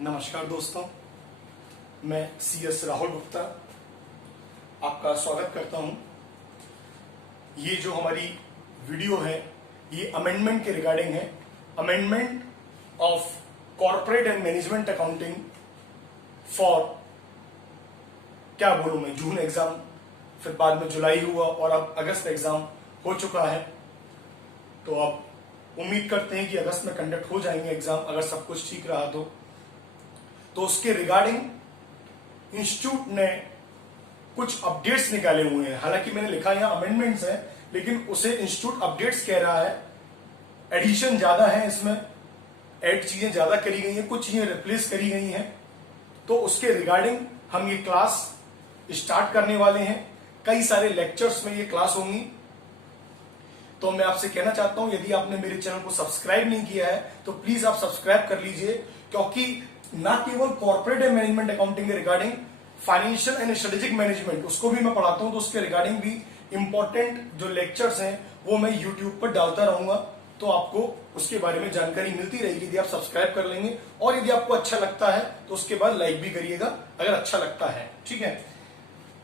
नमस्कार दोस्तों, मैं CS राहुल गुप्ता आपका स्वागत करता हूं। ये जो हमारी वीडियो है ये अमेंडमेंट के रिगार्डिंग है। Amendment of corporate and management accounting for, क्या बोलूं मैं, जून एग्जाम, फिर बाद में जुलाई हुआ और अब अगस्त एग्जाम हो चुका है। तो अब उम्मीद करते हैं कि अगस्त में कंडक्ट हो जाएंगे एग्जाम, अगर सब कुछ ठीक रहा तो उसके रिगार्डिंग इंस्टीट्यूट ने कुछ अपडेट्स निकाले हुए हैं। हालांकि मैंने लिखा यहाँ अमेंडमेंट्स है, लेकिन उसे इंस्टीट्यूट अपडेट्स कह रहा है। एडिशन ज्यादा है, इसमें ऐड चीजें ज्यादा करी गई हैं, कुछ चीजें रिप्लेस करी गई हैं। तो उसके रिगार्डिंग हम ये क्लास स्टार्ट करने वाले हैं। कई सारे लेक्चर्स में ये क्लास होंगी। तो मैं आपसे कहना चाहता हूं, यदि आपने मेरे चैनल को सब्सक्राइब नहीं किया है तो प्लीज आप सब्सक्राइब कर लीजिए, क्योंकि ना केवल कॉर्पोरेट एंड मैनेजमेंट अकाउंटिंग के regarding financial and strategic management उसको भी मैं पढ़ाता हूं, तो उसके रिगार्डिंग भी इंपॉर्टेंट जो लेक्चर्स हैं वो मैं यूट्यूब पर डालता रहूंगा। तो आपको उसके बारे में जानकारी मिलती रहेगी यदि आप सब्सक्राइब कर लेंगे। और यदि आपको अच्छा लगता है तो उसके बाद लाइक भी करिएगा अगर अच्छा लगता है। ठीक है,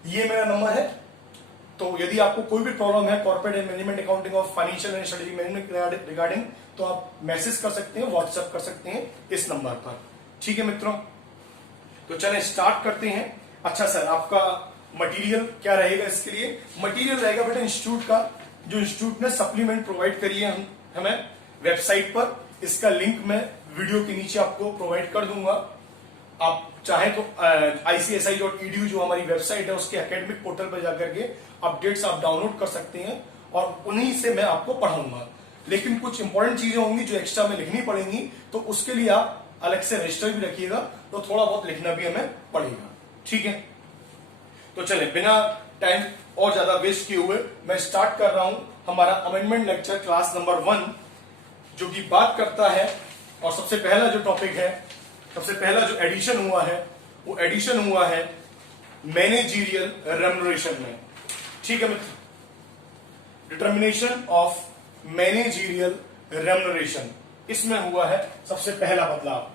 ये मेरा नंबर है। तो यदि आपको कोई भी प्रॉब्लम है कॉर्पोरेट एंड मैनेजमेंट अकाउंटिंग और financial and strategic management regarding, तो आप मैसेज कर सकते हैं, व्हाट्सएप कर सकते हैं इस नंबर पर। ठीक है मित्रों, तो चलें स्टार्ट करते हैं। अच्छा सर, आपका मटेरियल क्या रहेगा? इसके लिए मटेरियल रहेगा बेटा इंस्टीट्यूट का, जो इंस्टीट्यूट ने सप्लीमेंट प्रोवाइड करी है हमें वेबसाइट पर। इसका लिंक मैं वीडियो के नीचे आपको प्रोवाइड कर दूंगा। आप चाहे तो ICSI.edu जो हमारी वेबसाइट है उसके एकेडमिक पोर्टल पर जाकर के अपडेट्स आप डाउनलोड कर सकते हैं और उन्हीं से मैं आपको पढ़ाऊंगा। लेकिन कुछ इंपॉर्टेंट चीजें होंगी जो एक्स्ट्रा में लिखनी पड़ेंगी, तो उसके लिए आप अलग से रजिस्टर भी रखिएगा, तो थोड़ा बहुत लिखना भी हमें पड़ेगा। ठीक है, तो चले बिना टाइम और ज्यादा वेस्ट किए हुए मैं स्टार्ट कर रहा हूं हमारा अमेंडमेंट लेक्चर क्लास नंबर 1, जो कि बात करता है। और सबसे पहला जो टॉपिक है, सबसे पहला जो एडिशन हुआ है वो एडिशन हुआ है मैनेजरियल रेम्युनरेशन में। ठीक है मित्र, डिटर्मिनेशन ऑफ मैनेजरियल रेम्युनरेशन, इसमें हुआ है सबसे पहला बदलाव।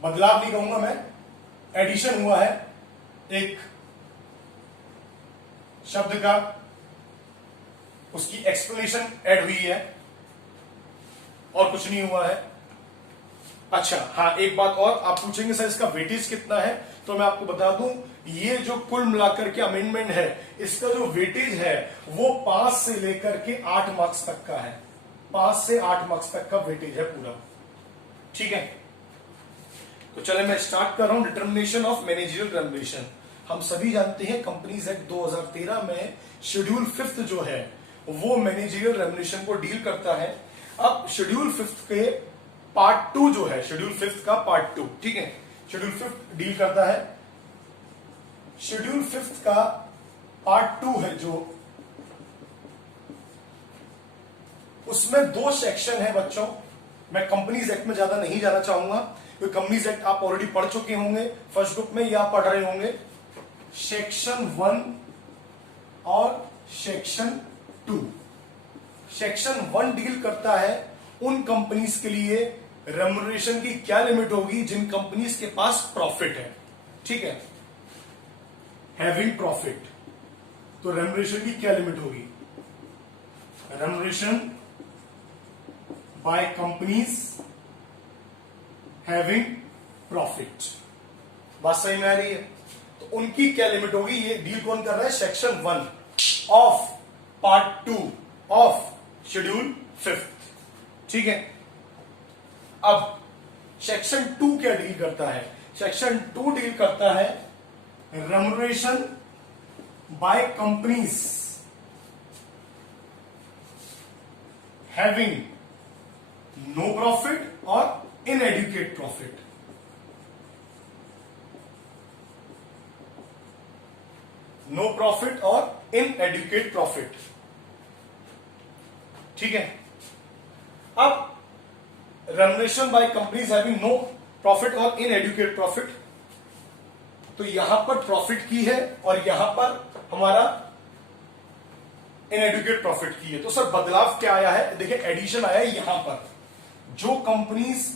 बदलाव नहीं कहूंगा मैं, एडिशन हुआ है एक शब्द का, उसकी एक्सप्लेनेशन ऐड हुई है और कुछ नहीं हुआ है। अच्छा हाँ, एक बात और, आप पूछेंगे सर इसका वेटेज कितना है, तो मैं आपको बता दूं, ये जो कुल मिलाकर के अमेंडमेंट है इसका जो वेटेज है वो 5 से लेकर के 8 मार्क्स तक का है। 5 से 8 मार्क्स तक का वेटेज है पूरा। ठीक है, तो चले मैं स्टार्ट कर रहा हूं डिटर्मिनेशन ऑफ मैनेजरियल रेम्युनरेशन। हम सभी जानते हैं कंपनीज एक्ट 2013 में शेड्यूल 5 जो है वो मैनेजरियल रेम्युनरेशन को डील करता है। अब शेड्यूल 5 के पार्ट 2 जो है, शेड्यूल 5 का पार्ट 2, ठीक है, शेड्यूल 5 डील करता है। शेड्यूल 5 का पार्ट 2 है जो, उसमें 2 सेक्शन है बच्चों। मैं कंपनीज एक्ट में ज्यादा नहीं जाना चाहूंगा, क्योंकि कंपनीज एक्ट आप ऑलरेडी पढ़ चुके होंगे फर्स्ट ग्रुप में, या आप पढ़ रहे होंगे। सेक्शन 1 और सेक्शन 2। सेक्शन 1 डील करता है उन कंपनीज के लिए रेम्युनरेशन की क्या लिमिट होगी जिन कंपनीज के पास प्रॉफिट है। ठीक है, हैविंग प्रॉफिट, तो रेम्युनरेशन की क्या लिमिट होगी? Remuneration by companies having profit. बात सही में आ रही है? तो उनकी क्या लिमिट होगी, ये डील कौन कर रहा है? Section 1 of part 2 of schedule 5। ठीक है, अब सेक्शन 2 क्या डील करता है? सेक्शन 2 डील करता है remuneration by companies having no profit और इनएडुकेट प्रॉफिट। नो प्रॉफिट और इनएडुकेट प्रॉफिट। ठीक है, अब remuneration by companies having no profit और इनएडुकेट प्रॉफिट, तो यहां पर प्रॉफिट की है और यहां पर हमारा इनएडुकेट प्रॉफिट की है। तो सर बदलाव क्या आया है? देखिए एडिशन आया है यहां पर, जो कंपनीज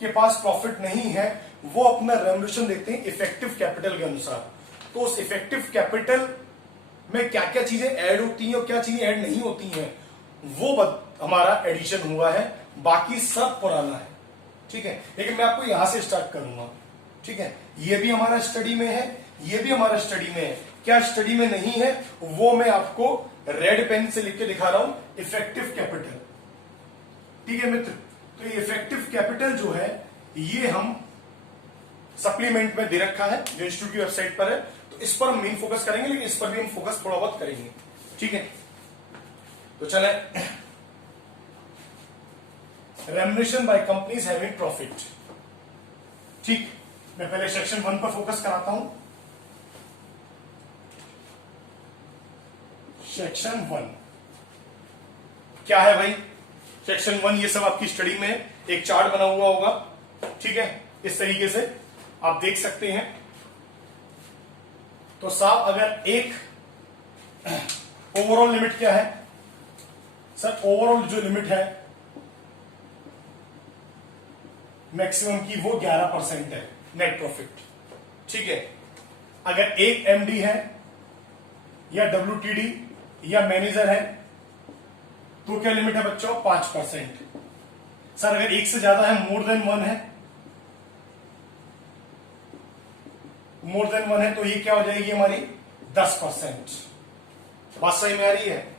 के पास प्रॉफिट नहीं है वो अपना रेम्युनरेशन देते हैं इफेक्टिव कैपिटल के अनुसार। तो उस इफेक्टिव कैपिटल में क्या क्या चीजें ऐड होती हैं और क्या चीजें ऐड नहीं होती हैं वो हमारा एडिशन हुआ है, बाकी सब पुराना है। ठीक है, लेकिन मैं आपको यहां से स्टार्ट करूंगा। ठीक है, ये भी हमारा स्टडी में है, ये भी हमारा स्टडी में है। क्या स्टडी में नहीं है वो मैं आपको रेड पेन से लिख के दिखा रहा हूं, इफेक्टिव कैपिटल। ठीक है मित्र, तो ये इफेक्टिव कैपिटल जो है ये हम सप्लीमेंट में दे रखा है जो इंस्टीट्यूट की वेबसाइट पर है, तो इस पर हम मेन फोकस करेंगे, लेकिन इस पर भी हम फोकस थोड़ा बहुत करेंगे। ठीक है, तो चले remuneration by companies having profit. ठीक, मैं पहले सेक्शन 1 पर फोकस कराता हूं। सेक्शन 1 क्या है भाई? सेक्शन 1 ये सब आपकी स्टडी में एक चार्ट बना हुआ होगा। ठीक है, इस तरीके से आप देख सकते हैं। तो साहब अगर एक ओवरऑल लिमिट क्या है सर? ओवरऑल जो लिमिट है मैक्सिमम की वो 11% है नेट प्रॉफिट। ठीक है, अगर एक एमडी है या डब्ल्यूटीडी या मैनेजर है तो क्या लिमिट है बच्चों? 5%। सर अगर एक से ज्यादा है, मोर देन वन है, मोर देन वन है तो ये क्या हो जाएगी हमारी? 10%। बात सही में आ रही है?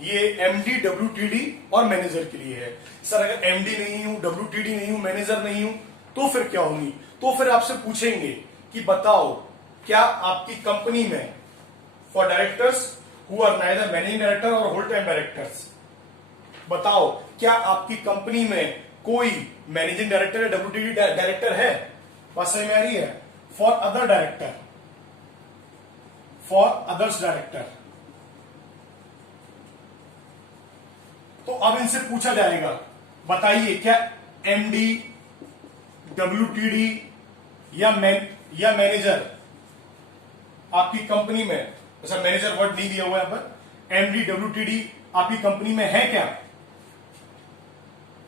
ये एमडी डब्ल्यूटीडी और मैनेजर के लिए है। सर अगर एमडी नहीं हूं, डब्ल्यूटीडी नहीं हूं, मैनेजर नहीं हूं तो फिर क्या होगी? तो फिर आपसे पूछेंगे कि बताओ क्या आपकी कंपनी में for directors who are neither managing director और होल टाइम डायरेक्टर्स, बताओ क्या आपकी कंपनी में कोई मैनेजिंग डायरेक्टर या डब्ल्यूटीडी डायरेक्टर है? बात समझ में आ रही है? For other director, for others director, तो अब इनसे पूछा जाएगा बताइए क्या एमडी डब्ल्यूटीडी या मैनेजर आपकी कंपनी में, सर मैनेजर वर्ड नहीं दिया हुआ है यहां पर, एमडी डब्ल्यूटीडी आपकी कंपनी में है क्या?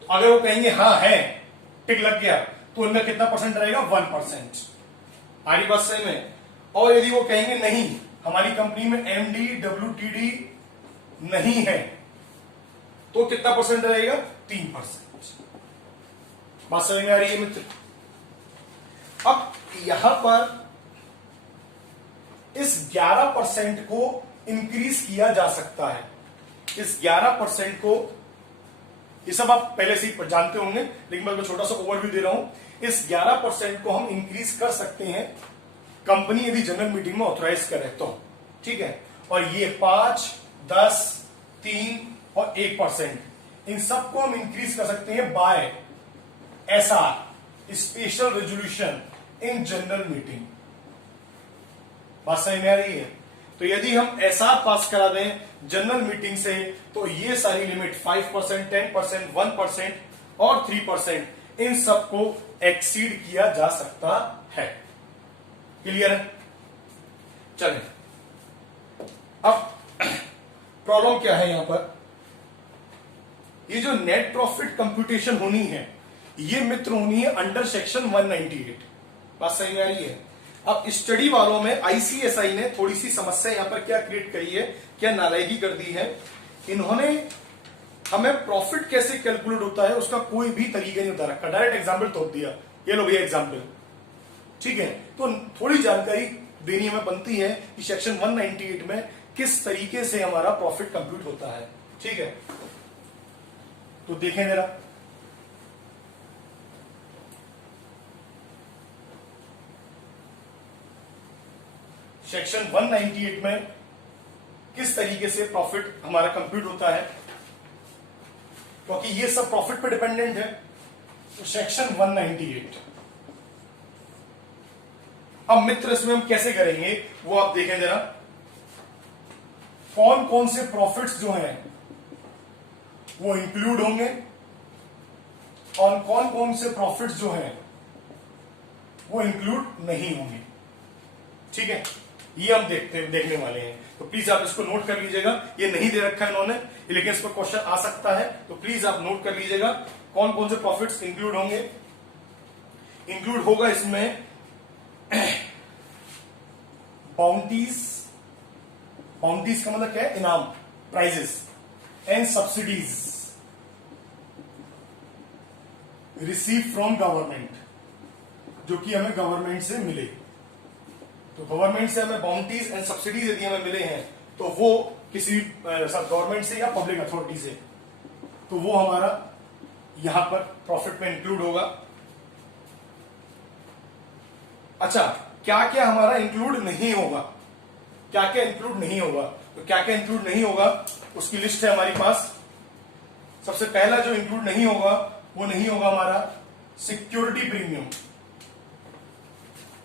अगर वो कहेंगे हाँ है, टिक लग गया, तो उनमें कितना परसेंट रहेगा? 1%। हमारी बात सही में? और यदि वो कहेंगे नहीं हमारी कंपनी में एमडी डब्ल्यूटीडी नहीं है तो कितना परसेंट रहेगा? 3%। बात समझ में आ रही है मित्र? अब यहां पर इस 11% को इंक्रीज किया जा सकता है। इस 11% को, ये सब आप पहले से ही जानते होंगे, लेकिन मैं छोटा सा ओवरव्यू दे रहा हूं। इस 11% को हम इंक्रीज कर सकते हैं कंपनी यदि जनरल मीटिंग में ऑथराइज करे तो। ठीक है, और ये 5, 10, 3 और 1% इन सबको हम इंक्रीज कर सकते हैं by SR, special resolution in general meeting. बात समझ में आ रही है? तो यदि हम एसआर पास करा दें जनरल मीटिंग से तो ये सारी लिमिट 5%, 10%, 1% और 3% इन सबको एक्सीड किया जा सकता है। क्लियर है? चलें, अब प्रॉब्लम क्या है यहां पर? ये जो नेट प्रॉफिट कंप्यूटेशन होनी है ये मित्र होनी है अंडर सेक्शन 198। बात सही में आ रही है? अब स्टडी वालों में आईसीएसआई ने थोड़ी सी समस्या यहां पर क्या क्रिएट करी है, क्या नालायकी कर दी है, इन्होंने हमें प्रॉफिट कैसे कैलकुलेट होता है उसका कोई भी तरीका नहीं बता रखा, डायरेक्ट एग्जाम्पल थोप दिया, ये लो भैया एग्जाम्पल। ठीक है, तो थोड़ी जानकारी देनी हमें बनती है कि सेक्शन 198 में किस तरीके से हमारा प्रॉफिट कंप्यूट होता है। ठीक है, तो देखें जरा, सेक्शन 198 में किस तरीके से प्रॉफिट हमारा कंप्यूट होता है, क्योंकि ये सब प्रॉफिट पे डिपेंडेंट है। तो सेक्शन 198 अब मित्र इसमें हम कैसे करेंगे वो आप देखें जरा। कौन कौन से प्रॉफिट्स जो हैं वो इंक्लूड होंगे और कौन कौन से प्रॉफिट्स जो हैं वो इंक्लूड नहीं होंगे। ठीक है, ये हम देखने वाले हैं, तो प्लीज आप इसको नोट कर लीजिएगा। ये नहीं दे रखा है इन्होंने, लेकिन इस पर क्वेश्चन आ सकता है, तो प्लीज आप नोट कर लीजिएगा कौन कौन से प्रॉफिट्स इंक्लूड होंगे इंक्लूड होगा इसमें बाउंटीज, बाउंटीज का मतलब क्या है, इनाम, prizes, and subsidies receive from government, जो कि हमें गवर्नमेंट से मिले। तो गवर्नमेंट से हमें बाउंटीज एंड सब्सिडीज यदि हमें मिले हैं तो वो किसी गवर्नमेंट से या पब्लिक अथॉरिटी से, तो वो हमारा यहां पर प्रॉफिट में इंक्लूड होगा। अच्छा, क्या क्या हमारा इंक्लूड नहीं होगा, क्या क्या इंक्लूड नहीं होगा, तो क्या क्या इंक्लूड नहीं होगा उसकी लिस्ट है हमारे पास। सबसे पहला जो इंक्लूड नहीं होगा वो नहीं होगा हमारा सिक्योरिटी प्रीमियम,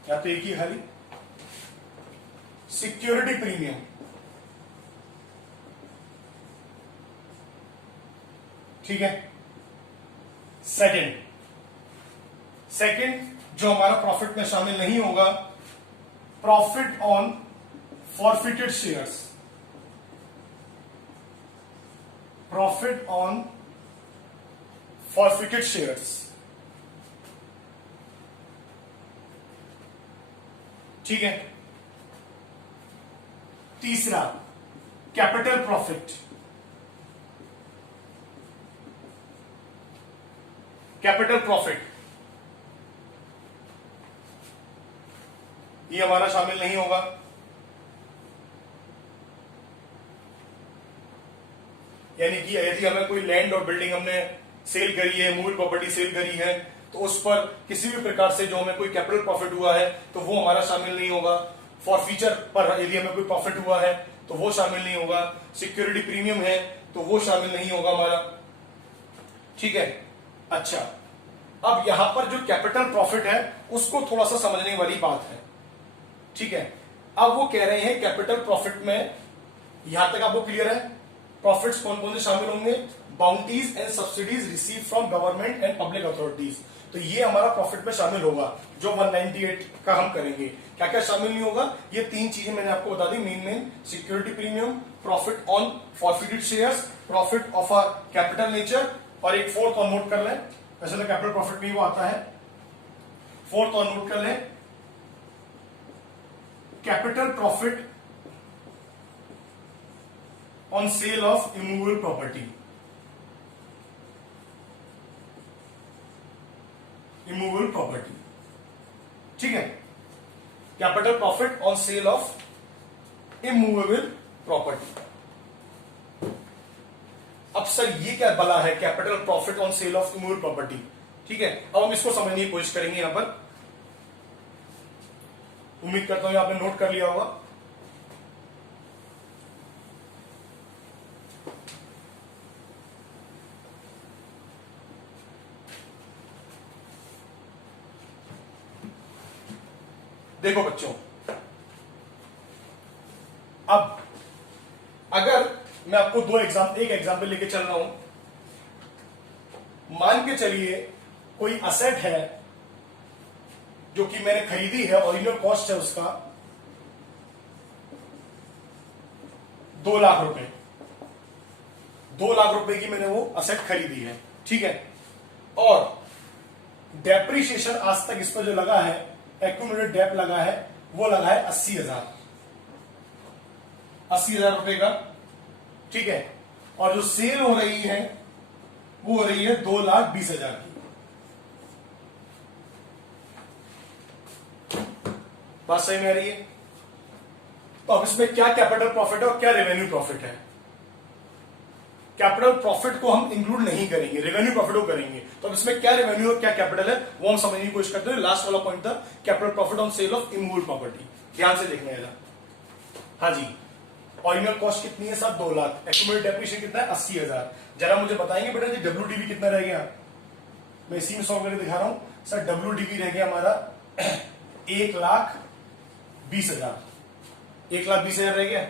या तो एक ही खाली सिक्योरिटी प्रीमियम, ठीक है। सेकंड जो हमारा प्रॉफिट में शामिल नहीं होगा, profit on forfeited shares, profit on forfeited shares, ठीक है। तीसरा कैपिटल प्रॉफिट, कैपिटल प्रॉफिट ये हमारा शामिल नहीं होगा। यानी कि यदि हमें कोई लैंड और बिल्डिंग हमने सेल करी है, मूल प्रॉपर्टी सेल करी है, तो उस पर किसी भी प्रकार से जो हमें कोई कैपिटल प्रॉफिट हुआ है तो वो हमारा शामिल नहीं होगा। फॉरफीचर पर यदि हमें कोई प्रॉफिट हुआ है तो वो शामिल नहीं होगा। सिक्योरिटी प्रीमियम है तो वो शामिल नहीं होगा हमारा, ठीक है। अच्छा, अब यहां पर जो कैपिटल प्रॉफिट है उसको थोड़ा सा समझने वाली बात है, ठीक है। अब वो कह रहे हैं कैपिटल प्रॉफिट में, यहां तक आपको क्लियर है, प्रॉफिट्स कौन कौन से शामिल होंगे, bounties and subsidies receive from government and public authorities, तो ये हमारा प्रॉफिट में शामिल होगा जो 198 का हम करेंगे। क्या क्या शामिल नहीं होगा, ये तीन चीजें मैंने आपको बता दी, main security premium, profit on forfeited shares, profit of a capital nature, और एक फोर्थ और नोट कर लें, वैसे तो कैपिटल प्रॉफिट में वो आता है, फोर्थ और नोट कर लें, capital profit on sale of immovable property, immovable property, ठीक है। Capital profit on sale of immovable property. अब सर ये क्या भला है capital profit on sale of immovable property, ठीक है। अब हम इसको समझने की कोशिश करेंगे यहां पर, उम्मीद करता हूं आपने नोट कर लिया होगा। देखो बच्चों, अब अगर मैं आपको एक एग्जाम्पल लेके चल रहा हूं, मान के चलिए कोई असेट है जो कि मैंने खरीदी है, ओरिजिनल कॉस्ट है उसका 2 लाख रुपए, 2 लाख रुपए की मैंने वो असेट खरीदी है, ठीक है। और डेप्रीशिएशन आज तक इस पर जो लगा है, एक्यूमुलेटेड डेप लगा है, वो लगा है 80,000, 80,000 रुपए का, ठीक है। और जो सेल हो रही है वो हो रही है 2,20,000 की। बात सही में आ रही है? तो अब इसमें क्या कैपिटल प्रॉफिट है और क्या रेवेन्यू प्रॉफिट है? कैपिटल प्रॉफिट को हम इंक्लूड नहीं करेंगे, रेवेन्यू प्रॉफिट को करेंगे। तो अब इसमें क्या रेवेन्यू और क्या कैपिटल है वो हम समझने की कोशिश करते हैं। लास्ट वाला पॉइंट था capital profit on sale of immovable property, ध्यान से देखने वाला। हाँ जी, ओरिजिनल कॉस्ट कितनी है सर? 2 लाख। एक्यूमुलेटेड डेप्रिसिएशन कितना है? 80,000। जरा मुझे बताएंगे बेटा जी डब्ल्यूडीवी कितना रह गया? मैं इसी में सॉल्व करके दिखा रहा हूं सर। डब्ल्यूडीवी रह गया हमारा 1,20,000। 1,20,000 रह गया,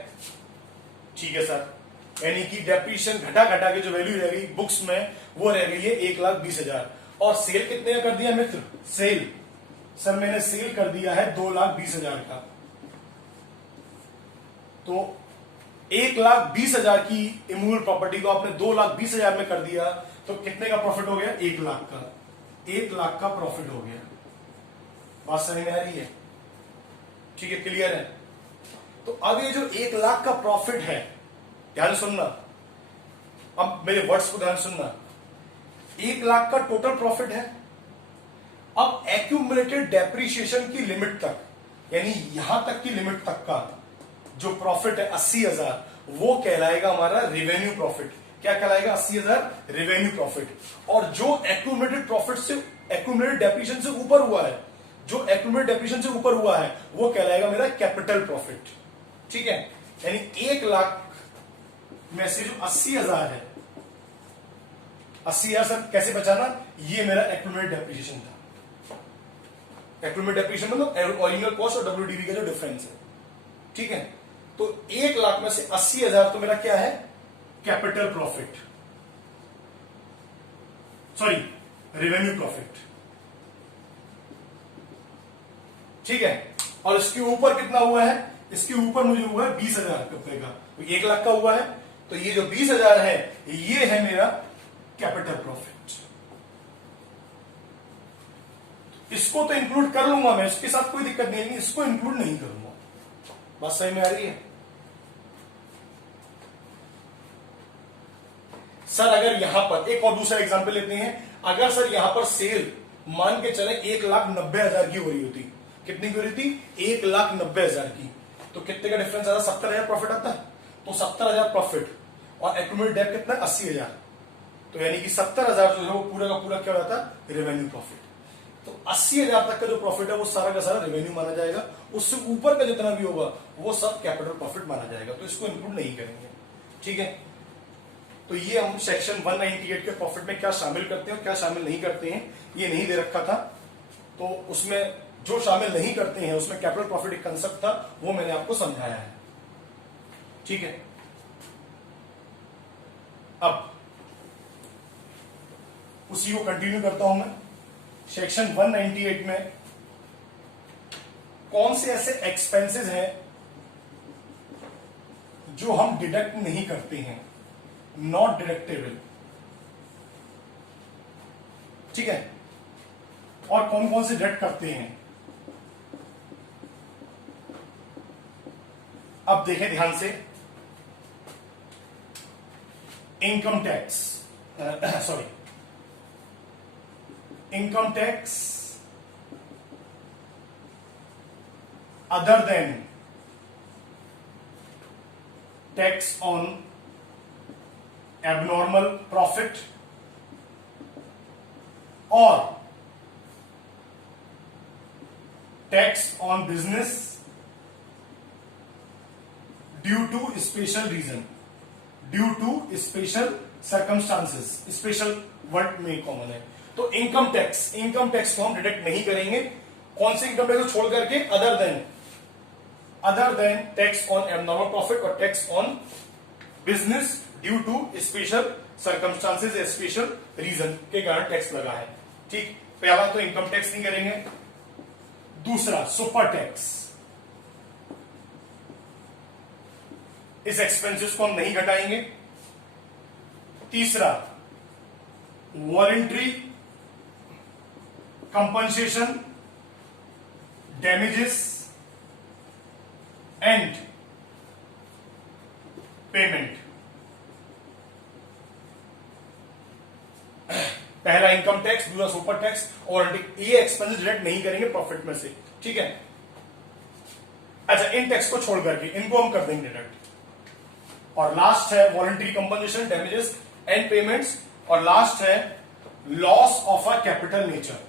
ठीक है सर। यानी कि डेप्रिसिएशन घटा घटा के जो वैल्यू रह गई बुक्स में वो रह गई है 1,20,000। और सेल कितने का कर दिया मित्र? सेल सर मैंने सेल कर दिया है 2,20,000 का। तो 1,20,000 की इमूवेबल प्रॉपर्टी को आपने 2,20,000 में कर दिया तो कितने का प्रॉफिट हो गया? 1 लाख का। 1 लाख का प्रॉफिट हो गया। बात समझ में आ रही है? ठीक है, क्लियर है? तो अब ये जो 1 लाख का प्रॉफिट है, ध्यान सुनना, अब मेरे वर्ड्स को ध्यान सुनना, 1 लाख का टोटल प्रॉफिट है। अब एक्यूमुलेटेड डेप्रिसिएशन की लिमिट तक, यानी यहां तक की लिमिट तक का जो प्रॉफिट है 80,000, वो कहलाएगा हमारा रेवेन्यू प्रॉफिट। क्या कहलाएगा? 80,000 रेवेन्यू प्रॉफिट। और जो एक्यूमुलेटेड प्रॉफिट से, एक्यूमुलेटेड डेप्रिसिएशन से ऊपर हुआ है, जो एक्यूमुलेटेड डेप्रिसिएशन से ऊपर हुआ है, वो कहलाएगा मेरा कैपिटल प्रॉफिट। ठीक है, यानी 1 लाख में से जो 80,000 है, 80,000 सर कैसे बचाना? ये मेरा एक्यूमुलेटेड डेप्रिसिएशन था। एक्यूमुलेटेड डेप्रिसिएशन मतलब ओरिजिनल कॉस्ट और डब्ल्यूडीवी का जो डिफरेंस है। ठीक है, तो 1 लाख में से 80,000 तो मेरा क्या है? Capital profit, sorry revenue profit. ठीक है, और इसके ऊपर कितना हुआ है? इसके ऊपर मुझे हुआ है 20,000 रुपए का। तो 1 लाख का हुआ है, तो ये जो 20,000 है, ये है मेरा कैपिटल प्रॉफिट। इसको तो इंक्लूड कर लूंगा मैं, इसके साथ कोई दिक्कत नहीं है, इसको इंक्लूड नहीं करूंगा। बात सही में आ रही है? सर अगर यहां पर एक और दूसरा एग्जांपल लेते हैं, अगर सर यहां पर सेल मान के चले 1,90,000 की हो रही होती, कितनी की हो रही थी? 1,90,000 की, तो कितने का डिफरेंस आता? 70,000 प्रॉफिट आता है। तो 70,000 प्रॉफिट और एक्यूमुलेटेड डेट कितना? 80,000। तो यानी कि 70,000 जो है वो पूरा का पूरा क्या हो जाता है? Revenue profit. तो 80,000 तक का जो प्रॉफिट है वो सारा का सारा रेवेन्यू माना जाएगा, उससे ऊपर का जितना भी होगा वो सब कैपिटल प्रॉफिट माना जाएगा, तो इसको इंक्लूड नहीं करेंगे। ठीक है, तो ये हम सेक्शन 198 के प्रॉफिट में क्या शामिल करते हैं और क्या शामिल नहीं करते हैं, ये नहीं दे रखा था। तो उसमें जो शामिल नहीं करते हैं उसमें कैपिटल प्रॉफिट एक कंसेप्ट था, वो मैंने आपको समझाया है। ठीक है, अब उसी को कंटिन्यू करता हूं मैं। सेक्शन 198 में कौन से ऐसे एक्सपेंसेस हैं जो हम डिडक्ट नहीं करते हैं, नॉट डिडक्टेबल। ठीक है, और कौन कौन से डिडक्ट करते हैं? अब देखें ध्यान से, income tax, sorry income tax other than tax on abnormal profit or tax on business due to special reason, due to special circumstances, special word में कॉमन है। तो इनकम टैक्स को हम डिडक्ट नहीं करेंगे। कौन से इनकम टैक्स को छोड़ करके? Other than tax on abnormal profit और tax on business due to special circumstances, special reason के कारण टैक्स लगा है। ठीक, पहला तो इनकम टैक्स नहीं करेंगे। दूसरा सुपर टैक्स, इस एक्सपेंसेस को हम नहीं घटाएंगे। तीसरा voluntary compensation, damages and payment. पहला इनकम टैक्स, दूसरा सुपर टैक्स और ये एक्सपेंसेस डिडक्ट नहीं करेंगे प्रॉफिट में से। ठीक है, अच्छा इन टैक्स को छोड़ करके इनको हम कर देंगे डिडक्ट। और लास्ट है voluntary compensation, damages and payments, और लास्ट है loss of a capital nature.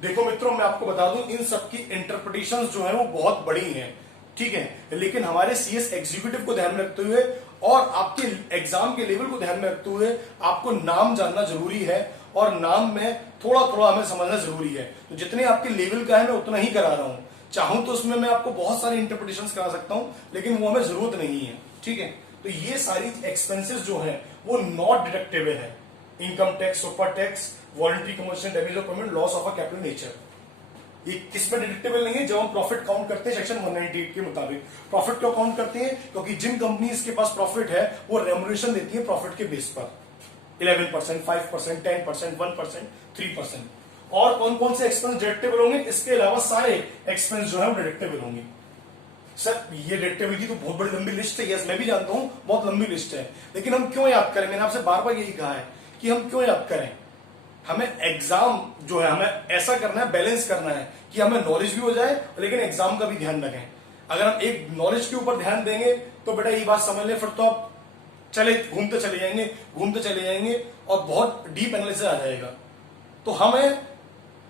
देखो मित्रों, मैं आपको बता दूं इन सब की इंटरप्रिटेशंस जो है वो बहुत बड़ी हैं। ठीक है, लेकिन हमारे सीएस एग्जीक्यूटिव को ध्यान में रखते हुए और आपके एग्जाम के लेवल को ध्यान में रखते हुए आपको नाम जानना जरूरी है, और नाम में थोड़ा थोड़ा हमें समझना जरूरी है। तो जितने आपके लेवल का है मैं उतना ही करा रहा हूं। चाहूं तो उसमें मैं आपको बहुत सारे इंटरप्रिटेशन करा सकता हूं, लेकिन वो हमें जरूरत नहीं है। ठीक है, तो ये सारी एक्सपेंसेस जो है वो नॉट डिडक्टेबल है। Income tax, super tax, voluntary compensation, damage of payment, loss of a capital nature, ये किसमें डिडक्टेबल नहीं है? जब हम प्रॉफिट काउंट करते हैं सेक्शन 198 के मुताबिक। प्रॉफिट क्यों काउंट करते हैं? क्योंकि जिन कंपनीज के पास प्रॉफिट है वो रेम्युनरेशन देती है प्रॉफिट के बेस पर। 11%, 5%, 10%, 1%, 3%। और कौन कौन से एक्सपेंस डिडक्टेबल होंगे, इसके अलावा सारे एक्सपेंस जो है वो डिडक्टेबल होंगे। सर ये डिडक्टेबल की तो बहुत बड़ी लंबी लिस्ट है, यस मैं भी जानता हूं बहुत लंबी लिस्ट है, लेकिन हम क्यों याद करें? मैंने आपसे बार बार यही कहा है कि हम क्यों याद करें। हमें एग्जाम जो है हमें ऐसा करना है, बैलेंस करना है कि हमें नॉलेज भी हो जाए लेकिन एग्जाम का भी ध्यान रखें। अगर हम एक नॉलेज के ऊपर ध्यान देंगे तो बेटा ये बात समझ ले, फिर तो आप घूमते चले जाएंगे और बहुत डीप एनालिसिस आ जाएगा। तो हमें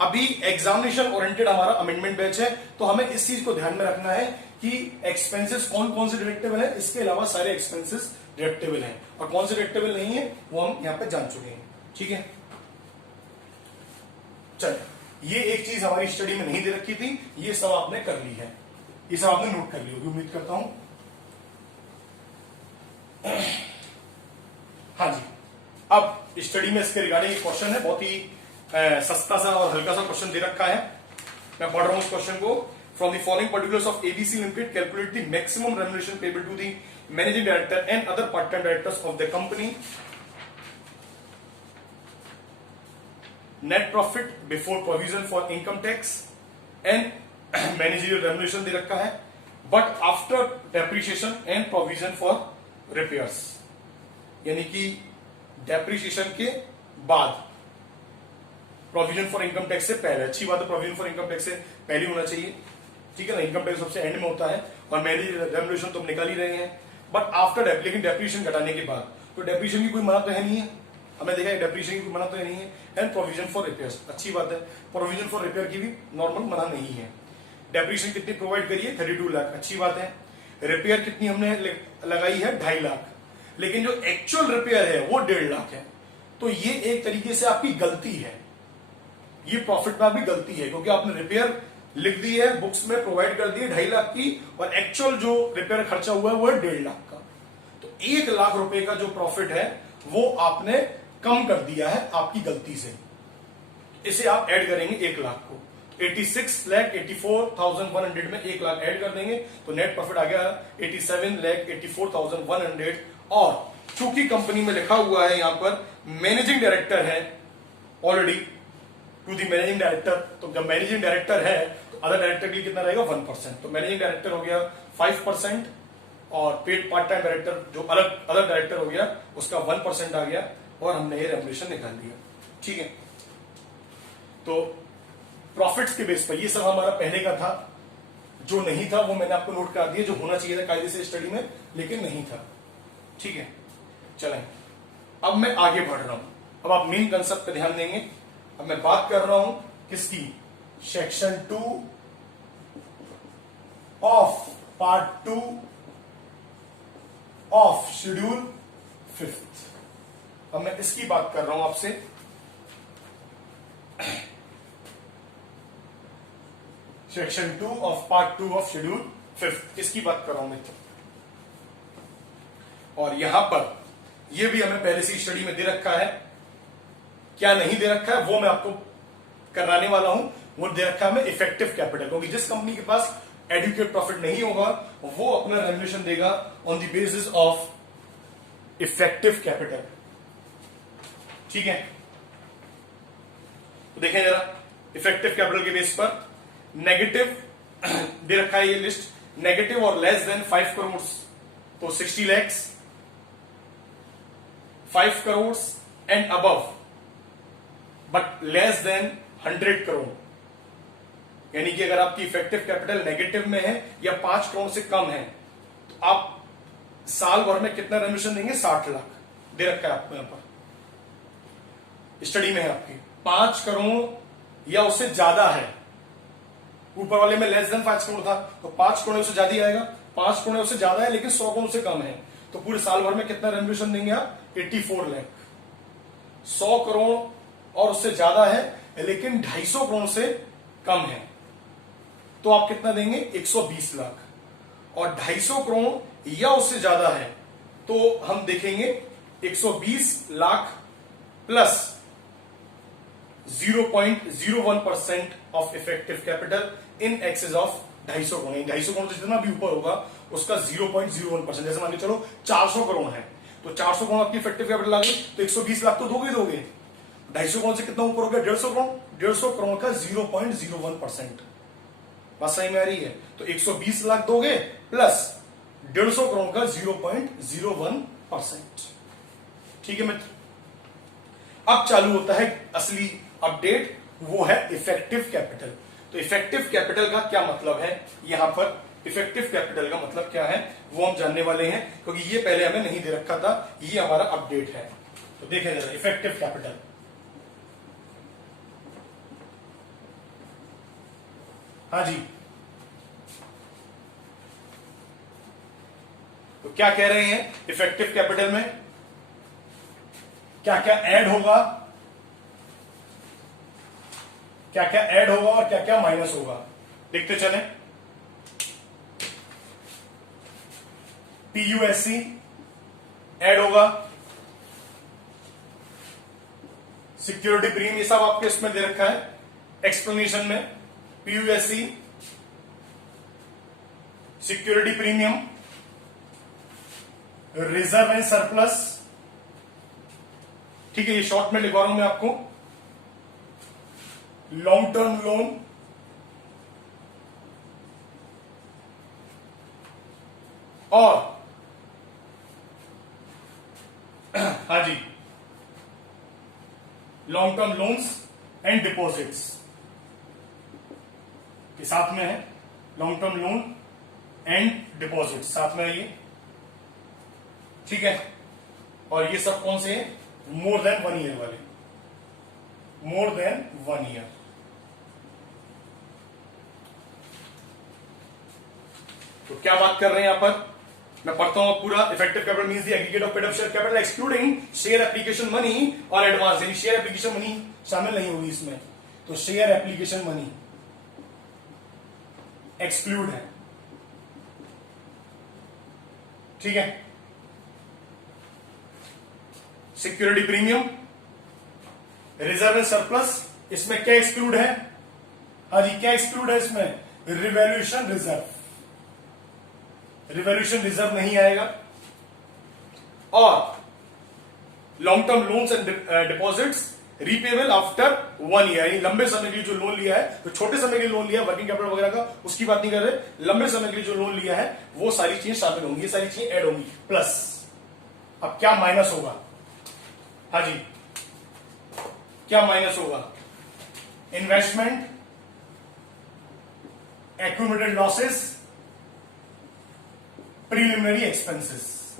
अभी एग्जामिनेशन ओरिएंटेड हमारा अमेंडमेंट बैच है, तो हमें इस चीज को ध्यान में रखना है कि एक्सपेंसेस कौन कौन से डिडक्टेबल है, इसके अलावा सारे एक्सपेंसेस डिडक्टेबल हैं, और कौन से डिडक्टेबल नहीं है वो हम यहां पे जान चुके हैं। ठीक है, चलिए ये एक चीज हमारी स्टडी में नहीं दे रखी थी, ये सब आपने कर ली है, ये सब आपने नोट कर ली होगी उम्मीद करता हूं। हाँ जी, अब स्टडी में इसके रिगार्डिंग एक क्वेश्चन है, बहुत ही सस्ता सा और हल्का सा क्वेश्चन दे रखा है। मैं पढ़ रहा हूं इस क्वेश्चन को। From the following particulars of ABC limited calculate the maximum remuneration payable to the managing director and other part time directors of the company. Net profit before provision for income tax and managerial remuneration दे रखा है, but after depreciation and provision for repairs, यानी कि depreciation के बाद, provision for income tax से पहले। अच्छी बात है, प्रोविजन फॉर इनकम टैक्स से पहले होना चाहिए, ठीक है ना, इनकम टैक्स सबसे एंड में होता है, और मैनेजरियल रेम्युनरेशन तो हम निकाल ही रहे हैं, बट आफ्टर लेकिन डेप्रिसिएशन घटाने के बाद। तो डेप्रिसिएशन की कोई मना तो है नहीं है, हमें देखा है डेप्रिसिएशन की कोई मना तो है नहीं है, एंड प्रोविजन फॉर रिपेयर्स, अच्छी बात है, प्रोविजन फॉर रिपेयर की भी नॉर्मल मना नहीं है। डेप्रिसिएशन कितनी प्रोवाइड करिए, 32 लाख, अच्छी बात है। रिपेयर कितनी हमने लगाई है, 2.5 लाख, लेकिन जो एक्चुअल रिपेयर है वो 1.5 लाख है। तो ये एक तरीके से आपकी गलती है, ये प्रॉफिट में आपकी गलती है, क्योंकि आपने रिपेयर लिख दी है बुक्स में, प्रोवाइड कर दी है 2.5 लाख की, और एक्चुअल जो रिपेयर खर्चा हुआ है वो है 1.5 लाख का। तो 1 लाख रुपए का जो प्रॉफिट है वो आपने कम कर दिया है आपकी गलती से। इसे आप ऐड करेंगे 1 लाख को, 86,84,100 में 1 लाख ऐड कर देंगे तो नेट प्रॉफिट आ गया 87,84,100। और चूंकि कंपनी में लिखा हुआ है यहां पर मैनेजिंग डायरेक्टर है already, to the managing director, तो जब मैनेजिंग डायरेक्टर है तो अदर डायरेक्टर के लिए कितना रहेगा, 1%। तो मैनेजिंग डायरेक्टर हो गया 5%, और पेड पार्ट टाइम डायरेक्टर जो अलग अदर डायरेक्टर हो गया उसका 1% आ गया, और हमने ये रेम्युनरेशन निकाल लिया। ठीक है, तो प्रॉफिट्स के बेस पर ये सब हमारा पहले का था, जो नहीं था वो मैंने आपको नोट करा दिया, जो होना चाहिए था कायदे से स्टडी में लेकिन नहीं था। ठीक है, चलें अब मैं आगे बढ़ रहा हूं, अब आप मेन कंसेप्ट पे ध्यान देंगे। अब मैं बात कर रहा हूं किसकी, section 2 of part 2 of schedule 5। अब मैं इसकी बात कर रहा हूं आपसे। Section 2 of part 2 of schedule 5 इसकी बात कर रहा हूं मैं। और यहां पर यह भी हमें पहले से स्टडी में दे रखा है, क्या नहीं दे रखा है वो मैं आपको कराने वाला हूं। वो दे रखा है हमें इफेक्टिव कैपिटल, क्योंकि जिस कंपनी के पास एडुकेट प्रॉफिट नहीं होगा वो अपना रेम्युनरेशन देगा on the basis of effective capital. ठीक है, तो देखें जरा, इफेक्टिव कैपिटल के बेस पर नेगेटिव दे रखा है ये लिस्ट, नेगेटिव और लेस देन 5 करोड़ तो 60 lakh, 5 crore and above but less than 100 crore, यानी कि अगर आपकी इफेक्टिव कैपिटल नेगेटिव में है या 5 करोड़ से कम है तो आप साल भर में कितना रेम्युनरेशन देंगे, 60 लाख दे रखा है आपको यहां पर स्टडी में है आपकी। 5 करोड़ या उससे ज्यादा है, ऊपर वाले में लेस देन 5 करोड़ था तो 5 करोड़ उससे ज्यादा ही आएगा, 5 करोड़ उससे ज्यादा है लेकिन 100 करोड़ से कम है तो पूरे साल भर में कितना रेम्युनरेशन देंगे आप, 84 लाख। 100 करोड़ और उससे ज्यादा है लेकिन 250 करोड़ से कम है तो आप कितना देंगे, 120 लाख। और 250 करोड़ या उससे ज्यादा है तो हम देखेंगे 120 lakh plus 0.01% of effective capital in excess of 250 crore. 250 crore से जितना भी ऊपर होगा उसका 0.01%, जैसे मान के चलो 400 करोड़ है तो 400 करोड़ आपकी इफेक्टिव कैपिटल आ गई, तो 120 लाख तो दोगे 250 करोड़ से कितना ऊपर हो गया, 150 करोड़। 150 करोड़ का 0.01%। बात सही में आ रही है? तो 120 लाख दोगे प्लस 150 करोड़ का 0.01%। ठीक है मित्र। अब चालू होता है असली अपडेट, वो है इफेक्टिव कैपिटल। तो इफेक्टिव कैपिटल का क्या मतलब है, यहां पर इफेक्टिव कैपिटल का मतलब क्या है वो हम जानने वाले हैं, क्योंकि ये पहले हमें नहीं दे रखा था, ये हमारा अपडेट है। तो देखें जरा इफेक्टिव कैपिटल। हाँ जी, तो क्या कह रहे हैं, इफेक्टिव कैपिटल में क्या क्या ऐड होगा, क्या क्या ऐड होगा और क्या क्या माइनस होगा, देखते चलें। पीयूएससी ऐड होगा, सिक्योरिटी प्रीमियम, ये सब आपके इसमें दे रखा है एक्सप्लेनेशन में। PUSC, security premium, reserve and surplus, ठीक है, ये शॉर्ट में लिखवा रहा हूं मैं आपको। लॉन्ग टर्म लोन, और हाँ जी, long term loans and deposits के साथ में है, long term loan and deposit साथ में है ये, ठीक है। और ये सब कौन से हैं, मोर देन 1 ईयर वाले, मोर देन 1 ईयर। तो क्या बात कर रहे हैं यहां पर, मैं पढ़ता हूं पूरा। Effective capital means the aggregate of paid up share capital excluding share application money और एडवांस, यानी शेयर एप्लीकेशन मनी शामिल नहीं होगी इसमें, तो शेयर एप्लीकेशन मनी एक्सक्लूड है, ठीक है। Security premium, reserve and surplus, इसमें क्या एक्सक्लूड है, हाँ जी क्या एक्सक्लूड है इसमें, रिवैल्यूएशन रिजर्व, रिवैल्यूएशन रिजर्व नहीं आएगा। और long term loans and deposits repayable after 1 year, यानी लंबे समय के लिए जो लोन लिया है, तो छोटे समय के लिए लोन लिया वर्किंग कैपिटल वगैरह का उसकी बात नहीं कर रहे, लंबे समय के लिए जो लोन लिया है वो सारी चीजें शामिल होंगी, ये सारी चीजें ऐड होंगी। प्लस अब क्या माइनस होगा, हाँ जी क्या माइनस होगा, investment, accumulated losses, preliminary expenses,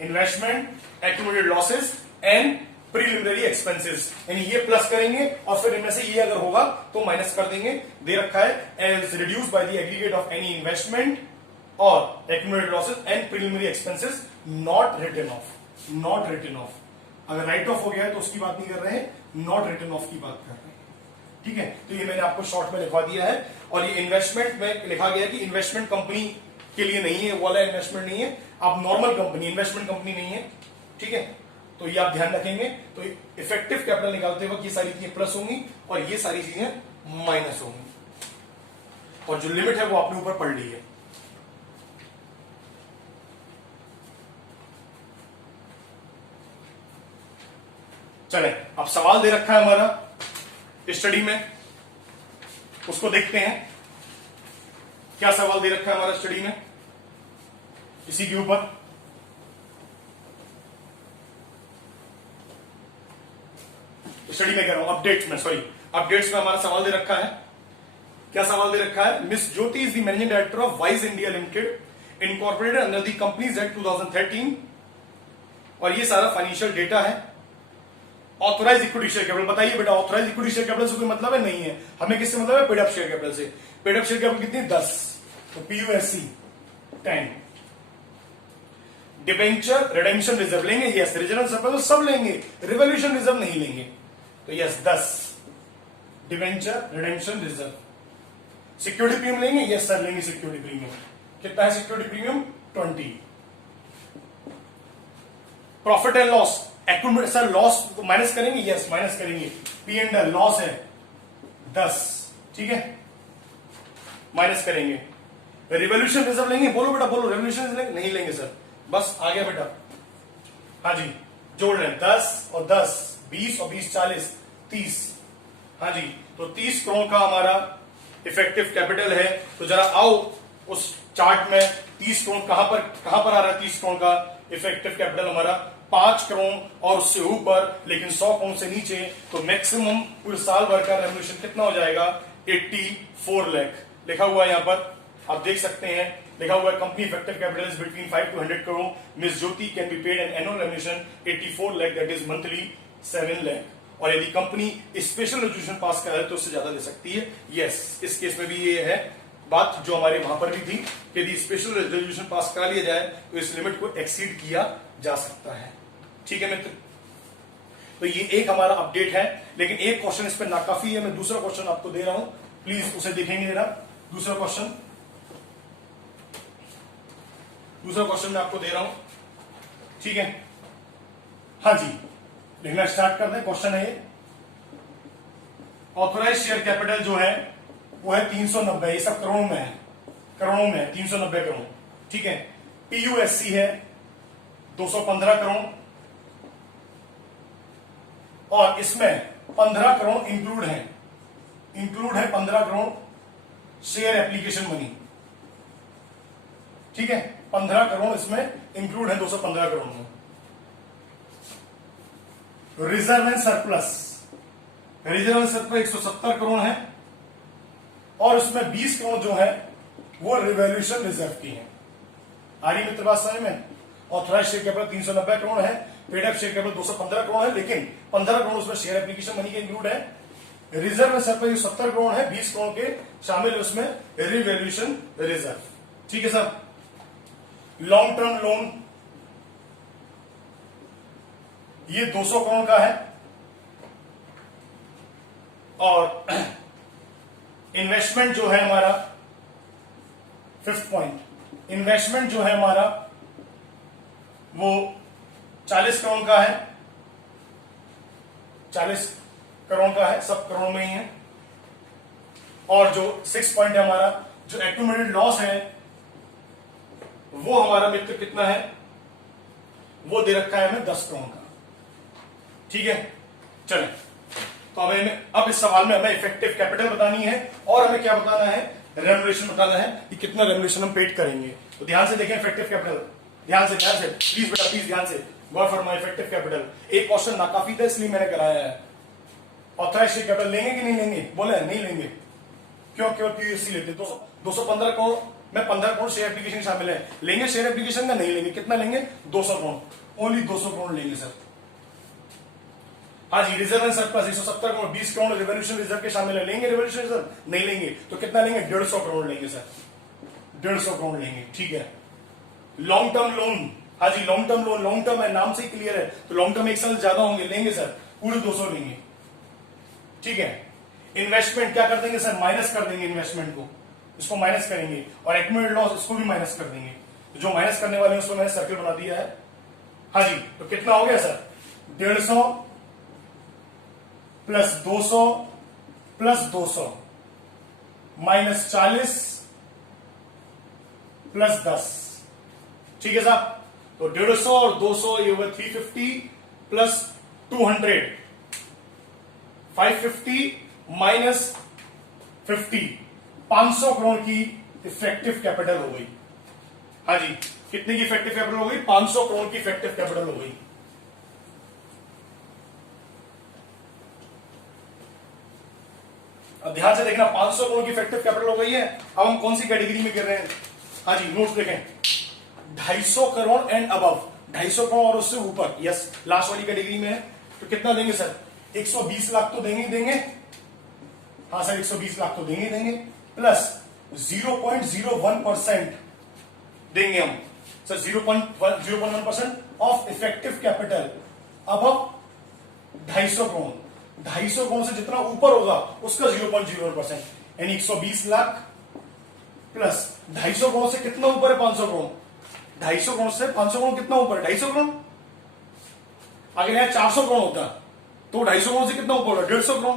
investment, accumulated losses and preliminary expenses, यानी ये प्लस करेंगे और फिर इनमें से ये अगर होगा तो माइनस कर देंगे। दे रखा है as reduce by the aggregate of any investment और accumulated losses and preliminary expenses not written off, not written off. अगर राइट ऑफ हो गया है तो उसकी बात नहीं कर रहे हैं, नॉट रिटन ऑफ की बात कर रहे हैं, ठीक है। तो ये मैंने आपको शॉर्ट में लिखवा दिया है। और ये इन्वेस्टमेंट में लिखा गया कि इन्वेस्टमेंट कंपनी के लिए नहीं है, वो वाला इन्वेस्टमेंट नहीं है, आप नॉर्मल कंपनी, इन्वेस्टमेंट कंपनी नहीं है, ठीक है। तो ये आप ध्यान रखेंगे। तो इफेक्टिव कैपिटल निकालते वक्त ये सारी चीजें प्लस होंगी और ये सारी चीजें माइनस होंगी, और जो लिमिट है वो आपने ऊपर पढ़ ली है। चले, अब सवाल दे रखा है हमारा स्टडी में, उसको देखते हैं। क्या सवाल दे रखा है हमारा स्टडी में, इसी के ऊपर स्टडी में कह रहा हूं, अपडेट्स में, सॉरी अपडेट्स में हमारा सवाल दे रखा है। क्या सवाल दे रखा है, miss Jyoti is the managing director of wise India limited incorporated under the companies act 2013, और ये सारा फाइनेंशियल डेटा है। ऑथोराइज इक्विटी शेयर कैपिटल, बताइए बेटा ऑथोराइज इक्विटी शेयर कैपिटल से कोई मतलब है, नहीं है, हमें किससे मतलब है, पेड अप शेयर कैपिटल से। पेड अप शेयर कैपिटल कितनी, 10, तो पीयूएससी 10। डिबेंचर रिडेम्पशन रिजर्व लेंगे, यस, रिजर्व सरप्लस सब लेंगे, रिवॉल्यूशन रिजर्व नहीं लेंगे, तो yes 10 debenture redemption reserve. Security premium लेंगे, यस सर लेंगे सिक्योरिटी प्रीमियम, कितना है security premium, 20। Profit and loss, accumulate sir loss को माइनस करेंगे, यस माइनस करेंगे, पी एंड एल लॉस है 10, ठीक है, माइनस करेंगे। रिवॉल्यूशन रिजर्व लेंगे, बोलो बेटा बोलो, रिवॉल्यूशन रिजर्व नहीं लेंगे सर, बस आ गया बेटा। हाँ जी, जोड़ लें 10 और 10 20 और 20 40 30। हाँ जी, तो 30 करोड़ का हमारा इफेक्टिव कैपिटल है। तो जरा आओ उस चार्ट में 30 करोड़ कहां पर आ रहा है। 30 करोड़ का इफेक्टिव कैपिटल हमारा 5 करोड़ और उससे ऊपर, लेकिन 100 करोड़ से नीचे। तो मैक्सिमम पूरे साल भर का रेवल्यूशन कितना हो जाएगा, 84 लाख। लिखा हुआ है यहां पर, आप देख सकते हैं, लिखा हुआ है company effective capital is between 5 to 100 crore. Miss Jyoti can be paid an annual revolution 84 lakh, that is monthly 7 lakh. और यदि कंपनी स्पेशल रेजोल्यूशन पास करे तो उससे ज्यादा दे सकती है। यस, इस केस में भी ये है बात जो हमारे वहां पर भी थी कि यदि स्पेशल रेजोल्यूशन पास करा लिया जाए तो इस लिमिट को एक्सीड किया जा सकता है। ठीक है मित्र, तो ये एक हमारा अपडेट है, लेकिन एक क्वेश्चन इस पर नाकाफी है। मैं दूसरा क्वेश्चन आपको दे रहा हूं, प्लीज उसे देखेंगे जरा। दूसरा क्वेश्चन मैं आपको दे रहा हूं, ठीक है। हाँ जी, लिखना स्टार्ट कर दें। क्वेश्चन है ये, ऑथोराइज शेयर कैपिटल जो है वो है 390। ये सब करोड़ों में है, 390 करोड़। ठीक है। पीयूएससी है 215 करोड़ और इसमें 15 करोड़ इंक्लूड है 15 करोड़ शेयर एप्लीकेशन मनी। ठीक है, 15 करोड़ इसमें इंक्लूड है 215 करोड़ में। रिजर्व एंड सरप्लस 170 करोड़ है और उसमें 20 करोड़ जो है वो रिवॉल्यूशन रिजर्व की है। आ रही मित्र बात समझ में। ऑथराइज शेयर कैपिटल 390 करोड़ है, paid up share capital 215 crore है, लेकिन 15 करोड़ उसमें शेयर एप्लीकेशन मनी के इंक्लूड है। रिजर्व एंड सरप्लस 70 करोड़ है, 20 करोड़ के शामिल है उसमें रिवॉल्यूशन रिजर्व। ठीक है सर। लॉन्ग टर्म लोन ये 200 करोड़ का है और इन्वेस्टमेंट जो है हमारा, फिफ्थ पॉइंट, इन्वेस्टमेंट जो है हमारा वो 40 करोड़ का है। 40 करोड़ का है, सब करोड़ में ही है। और जो 6 पॉइंट है हमारा, जो एक्यूमुलेटेड लॉस है वो हमारा मित्र कितना है, वो दे रखा है हमें 10 करोड़ का। ठीक है, चलें। तो अब इस सवाल में हमें इफेक्टिव कैपिटल बतानी है और हमें क्या बताना है, रेम्युनरेशन बताना है कि कितना रेम्युनरेशन हम पेड करेंगे। तो ध्यान से देखें इफेक्टिव कैपिटल, ध्यान से प्लीज बेटा, प्लीज ध्यान से गौर फरमाएं। इफेक्टिव कैपिटल एक क्वेश्चन नाकाफी था इसलिए मैंने कराया है। ऑथराइज शेयर कैपिटल लेंगे कि नहीं लेंगे, बोले नहीं लेंगे। क्यों पीयूएससी लेते 215 करोड़ में 15 करोड़ शेयर एप्लीकेशन शामिल है। लेंगे शेयर एप्लीकेशन का, नहीं लेंगे। कितना लेंगे, 200 करोड़, ओनली 200 करोड़ लेंगे सर। हाँ जी, reserve and surplus 170 crore, 20 crore revolution reserve के शामिल है। लेंगे रिवॉल्यूशन रिजर्व, नहीं लेंगे। तो कितना लेंगे, 150 करोड़ लेंगे सर, 150 करोड़ लेंगे। ठीक है। लॉन्ग टर्म लोन, हाँ जी long term loan, long term है, नाम से ही क्लियर है, तो लॉन्ग टर्म एक साल ज्यादा होंगे, लेंगे सर, पूरे 200 लेंगे। ठीक है। इन्वेस्टमेंट क्या कर देंगे सर, माइनस कर देंगे इन्वेस्टमेंट को, इसको माइनस करेंगे और एक्यूमुलेटेड लॉस इसको भी माइनस कर देंगे। जो माइनस करने वाले हैं उसको मैंने सर्किल बना दिया है। हाँ जी, तो कितना हो गया sir, 150 plus 200 plus 200 minus 40 plus 10। ठीक है साहब। तो 150 और 200 ये हुआ 350 प्लस 200 550 माइनस 50 500 करोड़ की इफेक्टिव कैपिटल हो गई। हाँ जी, कितने की इफेक्टिव कैपिटल हो गई, 500 करोड़ की इफेक्टिव कैपिटल हो गई। अब ध्यान से देखना, 500 करोड़ की इफेक्टिव कैपिटल हो गई है। अब हम कौन सी कैटेगरी में गिर रहे हैं, हाँ जी नोट्स देखें, 250 करोड़ एंड अबव, 250 करोड़ और उससे ऊपर, यस लास्ट वाली कैटेगरी में है। तो कितना देंगे सर, 120 लाख तो देंगे ही देंगे। हाँ सर, 120 लाख तो देंगे देंगे, प्लस 0.01% देंगे हम sir, 0.01% of effective capital above 250 crore. 250 crore से जितना ऊपर होगा उसका 0.01%, यानी 120 लाख प्लस 250 करोड़ से कितना ऊपर है, 500 करोड़। 250 करोड़ से 500 करोड़ कितना ऊपर है, 250 करोड़। अगर यह 400 करोड़ होता तो 250 करोड़ से कितना ऊपर होता, 150 करोड़।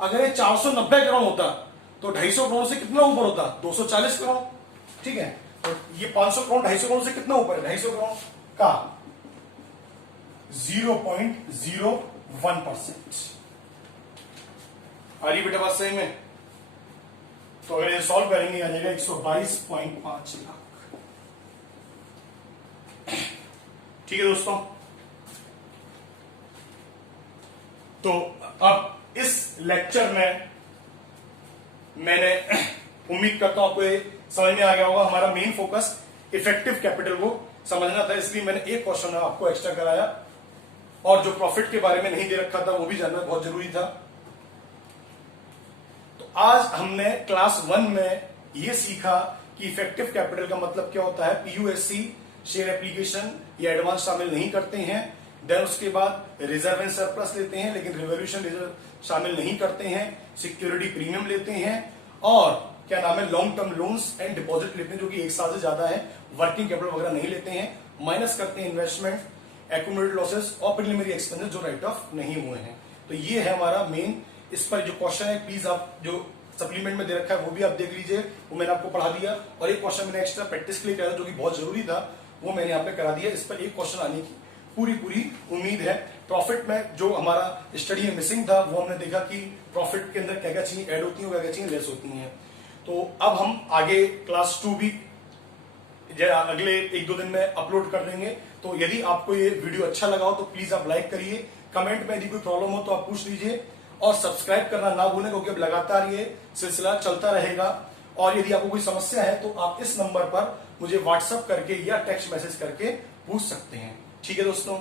अगर ये 490 करोड़ होता तो 250 करोड़ से कितना ऊपर होता, 240 करोड़। ठीक है, तो ये 500 करोड़ 250 करोड़ से कितना ऊपर है? 250 करोड़ का 0.01%। आ रही बेटा बात सही में? तो अगर ये सॉल्व करेंगे आ जाएगा 122.5 लाख। ठीक है दोस्तों, तो अब इस लेक्चर में मैंने उम्मीद करता हूं आपको ये समझ में आ गया होगा। हमारा मेन फोकस इफेक्टिव कैपिटल को समझना था, इसलिए मैंने एक क्वेश्चन आपको एक्स्ट्रा कराया, और जो प्रॉफिट के बारे में नहीं दे रखा था वो भी जानना बहुत जरूरी था। तो आज हमने क्लास 1 में ये सीखा कि इफेक्टिव कैपिटल का मतलब क्या होता है। पीयूएससी शेयर एप्लीकेशन या एडवांस शामिल नहीं करते हैं। देन उसके बाद रिजर्व एंड सरप्लस लेते हैं, लेकिन रिवोल्यूशन रिजर्व शामिल नहीं करते हैं। सिक्योरिटी प्रीमियम लेते हैं, और क्या नाम है, long term loans and deposit लेते हैं जो कि 1 साल से ज्यादा है। वर्किंग कैपिटल वगैरह नहीं लेते हैं। माइनस करते हैं इन्वेस्टमेंट, एक्यूमुलेटेड लॉसेस और प्रीलिमिनरी एक्सपेंसेस जो राइट ऑफ नहीं हुए हैं। तो ये है हमारा मेन। इस पर जो क्वेश्चन है प्लीज आप जो सप्लीमेंट में दे रखा है वो भी आप देख लीजिए, वो मैंने आपको पढ़ा दिया। और एक क्वेश्चन मैंने एक्स्ट्रा प्रैक्टिस के लिए करा जो कि बहुत जरूरी था, वो मैंने यहाँ पे करा दिया। इस पर एक क्वेश्चन आने की पूरी उम्मीद है। प्रॉफिट में जो हमारा स्टडी में मिसिंग था वो हमने देखा कि प्रॉफिट के अंदर क्या क्या चीजें ऐड होती हैं, क्या क्या चीजें लेस होती हैं। तो अब हम आगे क्लास 2 भी अगले 1-2 दिन में अपलोड कर देंगे। तो यदि आपको ये वीडियो अच्छा लगा हो तो प्लीज आप लाइक करिए। कमेंट में यदि कोई प्रॉब्लम हो तो आप पूछ लीजिए, और सब्सक्राइब करना ना भूलें, क्योंकि अब लगातार ये सिलसिला चलता रहेगा। और यदि आपको कोई समस्या है तो आप इस नंबर पर मुझे व्हाट्सएप करके या टेक्स्ट मैसेज करके पूछ सकते हैं। ठीक है दोस्तों।